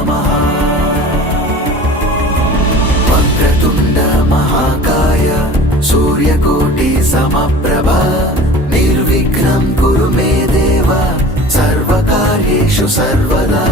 नमः वक्रतुण्ड महाकाय सूर्यकोटि समप्रभा निर्विघ्नं कुरु मे देव सर्वकार्येषु सर्वदा.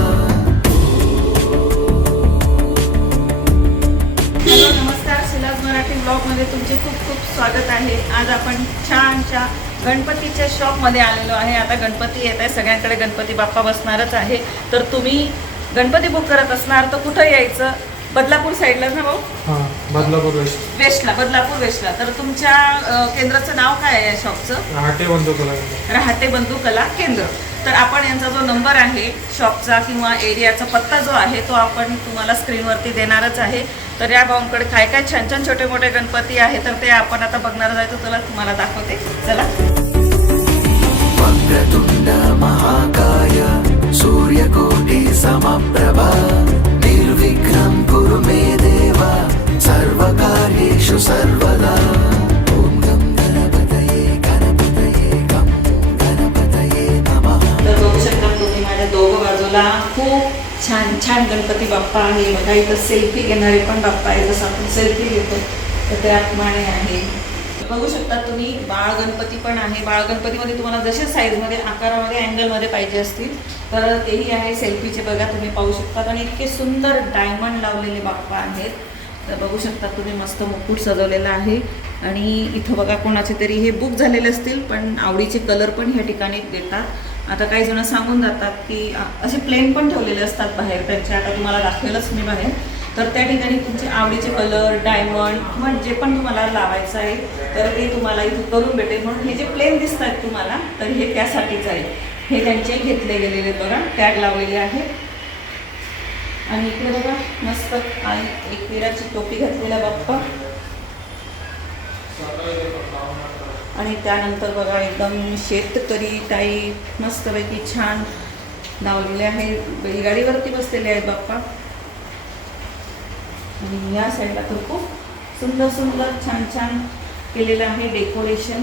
नमस्कार. शिलाज मराठी ब्लॉगमध्ये तुमचे खूप खूप स्वागत आहे. आज आपण छानच्या गणपतीच्या शॉपमध्ये आलेलो आहे. आता गणपती येत आहे. सगळ्यांकडे गणपती बाप्पा बसणारच आहे. तर तुम्ही गणपती बुक करत असणार तर कुठं यायचं? बदलापूर साईडला ना भाऊ? हां बदलापूर वेस्ट वेस्टला बदलापूर वेस्टला तर तुमच्या अं, केंद्राचं नाव काय आहे या शॉपचं रहाटे बंधू कला राहते बंधू कला केंद्र. तर आपण यांचा जो नंबर आहे शॉपचा किंवा एरियाचा पत्ता जो आहे तो आपण तुम्हाला स्क्रीनवरती देणारच आहे. तर या भाऊंकडे काय काय छान छान छोटे मोठे गणपती आहे तर ते आपण आता बघणार आहे तर तुला तुम्हाला दाखवते. चला. समप्रभा निर्विघ्नं कुरु मे देव सर्वकार्येषु सर्वदा। ॐ गं गणपतये गणपतये गं गणपतये नमः। तर बघू शकता तुम्ही माझ्या दोघं बाजूला खूप छान छान गणपती बाप्पा आहे. बघा इथं सेल्फी घेणारे पण बाप्पा आहे जसं आपण सेल्फी घेतो तर त्याप्रमाणे आहे. बघू शकता तुम्ही बाळ गणपती पण आहे. बाळ गणपतीमध्ये तुम्हाला जसे साईजमध्ये आकारामध्ये अँगलमध्ये पाहिजे असतील तर तेही आहे सेल्फीचे बघा तुम्ही पाहू शकता आणि इतके सुंदर डायमंड लावलेले बाप्पा आहेत. तर बघू शकता तुम्ही मस्त मुकुट सजवलेला आहे. आणि इथं बघा कोणाचे तरी हे बुक झालेले असतील पण आवडीचे कलर पण ह्या ठिकाणी देतात. आता काही जण सांगून जातात की असे प्लेन पण ठेवलेले असतात बाहेर त्यांचे. आता तुम्हाला दाखवेलच मी बाहेर. तर त्या ठिकाणी तुमचे आवडीचे कलर डायमंड किंवा जे पण तुम्हाला लावायचं आहे. तर ते तुम्हाला इथं करून भेटेल. म्हणून हे जे प्लेन दिसत आहेत तुम्हाला तर हे त्यासाठीच आहे. हे त्यांचे घेतले गेलेले बघा टॅग लावलेले आहेत आणि इकडे बघा मस्त आई एक विराची टोपी घातलेला बाप्पा. आणि त्यानंतर बघा एकदम शेतकरी टाईप मस्तपैकी छान लावलेले आहे. बैलगाडीवरती बसलेले आहेत बाप्पा. आणि या साईडला तर खूप सुंदर सुंदर छान छान केलेलं आहे डेकोरेशन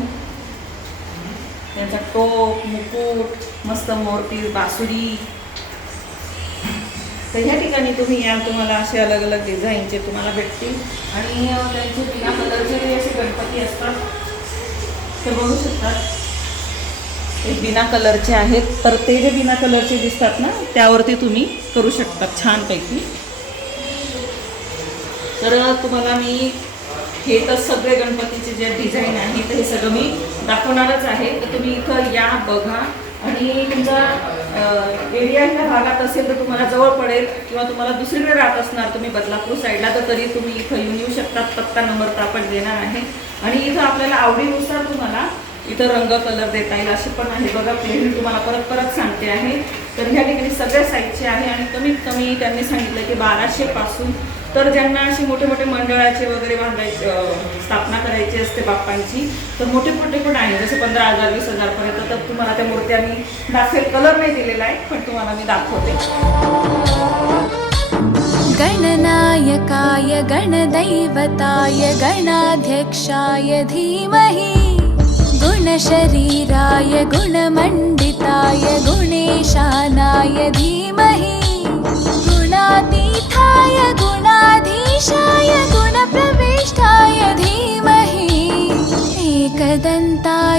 त्यांचा टोप मुकुट मस्त मोरपीस बासुरी. तर ह्या ठिकाणी तुम्ही या तुम्हाला असे अलग अलग डिझाईनचे तुम्हाला भेटतील. आणि त्यांचे बिना कलरचे जे असे गणपती असतात. ते बघू शकतात. ते बिना कलरचे आहेत. तर ते जे बिना कलरचे दिसतात ना त्यावरती तुम्ही करू शकता छानपैकी. तर तुम्हाला मी हे तर सगळे गणपतीचे जे डिझाईन आहे तर हे सगळं मी दाखवणारच आहे. तर तुम्ही इथं या बघा. आणि तुमचा एरिया ह्या भागात असेल तर तुम्हाला जवळ पडेल किंवा तुम्हाला दुसरीकडे राहत असणार तुम्ही बदलापूर साईडला तर तरी तुम्ही इथं येऊन येऊ शकतात पत्ता नंबर तर आपण देणार आहे. आणि इथं आपल्याला आवडीनुसार तुम्हाला इथं रंग कलर देता येईल असे पण आहे. बघा मी तुम्हाला परत परत सांगते आहे. तर ह्या ठिकाणी सगळ्या साईजचे आहे आणि कमीत कमी त्यांनी सांगितलं की बाराशेपासून तर ज्यांना असे मोठे मोठे मंडळाचे वगैरे बांधायचे स्थापना करायची असते बाप्पांची तर मोठे मोठे पण आहे जसे पंधरा हजार वीस हजारपर्यंत तर तुम्हाला त्या मूर्त्या मी दाखवेल. कलर नाही दिलेला आहे पण तुम्हाला मी दाखवते. गणनायकाय गणदैवताय गणाध्यक्षाय धीमहि। गुणशरीराय गुणमण्डिताय गुणेशानाय धीमहि। गुणातीथाय गुणा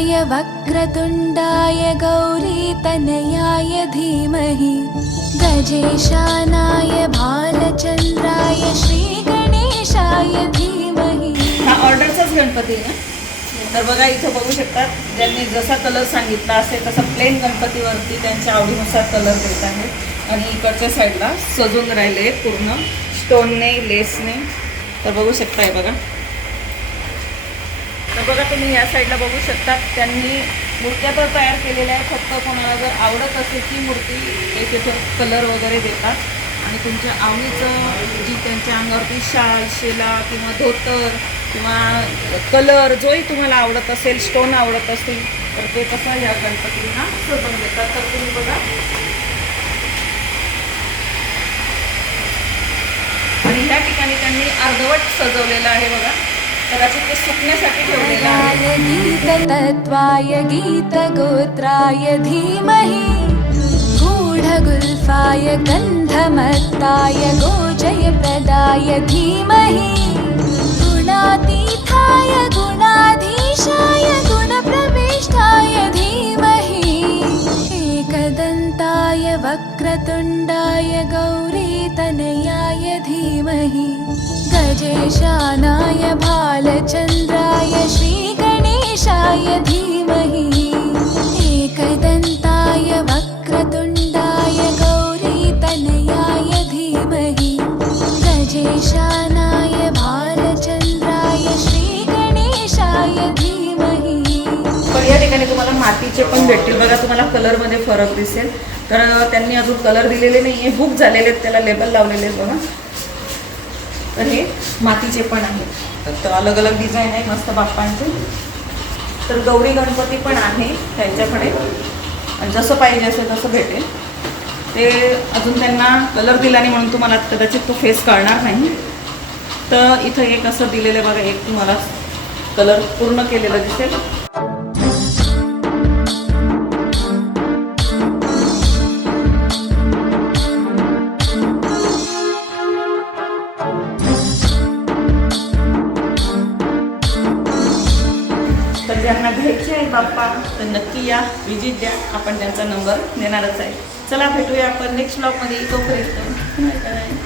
एकदन्ताय वक्रतुण्डाय गौरीतनयाय धीमहि। गजेशानाय भालचन्द्राय श्रीगणेशाय धीमहि। हा ऑर्डरचाच गणपती आहे ना? तर बघा इथं बघू शकतात ज्यांनी जसा कलर सांगितला असेल तसा प्लेन गणपतीवरती त्यांच्या आवडीनुसार कलर देत आहेत. आणि इकडच्या साईडला सजून राहिले पूर्ण स्टोनने लेसने तर बघू शकताय बघा. बघा तुम्ही या साईडला बघू शकता त्यांनी मूर्त्या तर तयार केलेल्या आहेत फक्त कोणाला जर आवडत असेल ती मूर्ती ते तिथं कलर वगैरे देतात. आणि तुमच्या आवडीचं जी त्यांच्या अंगावरती शाल शेला किंवा धोतर किंवा कलर जोही तुम्हाला आवडत असेल स्टोन आवडत असेल तर ते कसं या गणपतींना सजवून देतात. तर तुम्ही बघा. आणि ह्या ठिकाणी त्यांनी अर्धवट सजवलेलं आहे बघा. कदाचित ते सुकण्यासाठी ठेवलेलं आहे. गाय गीततत्त्वाय गीतगोत्राय धीमहि। गूढगुल्फाय गन्धमत्ताय गन्धमत्ताय गोजयप्रदाय धीमहि। गुणातीथाय गुणाधीशाय गुणप्रविष्टाय धीमहि। एकदन्ताय वक्रतुण्डाय गौरीतनयाय धीमहि। सजेशानाय भालचन्द्राय श्रीगणेशाय धीमहि। एकदन्ताय वक्रतुण्डाय गौरीतनयाय धीमहि। गजेशानाय भालचन्द्राय श्रीगणेशाय धीमहि। पण या ठिकाणी तुम्हाला मातीचे पण भेटतील. बघा तुम्हाला कलरमध्ये फरक दिसेल. तर त्यांनी अजून कलर दिलेले नाही आहे बुक झालेले आहेत त्याला लेबल लावलेले आहेत बघा. तर हे मातीचे पण आहेत तर अलग अलग डिझाईन आहे मस्त बाप्पांचे. तर गौरी गणपती पण आहे त्यांच्याकडे. आणि जसं पाहिजे असेल तसं भेटेल. ते अजून त्यांना कलर दिला नाही म्हणून तुम्हाला कदाचित तो फेस कळणार नाही. तर इथं एक असं दिलेलं बघा एक तुम्हाला कलर पूर्ण केलेलं दिसेल. घ्यायचे बाप्पा तर नक्की या विजिट द्या आपण त्यांचा नंबर देणारच आहे. चला भेटूया आपण नेक्स्ट ब्लॉगमध्ये तोपर्यंत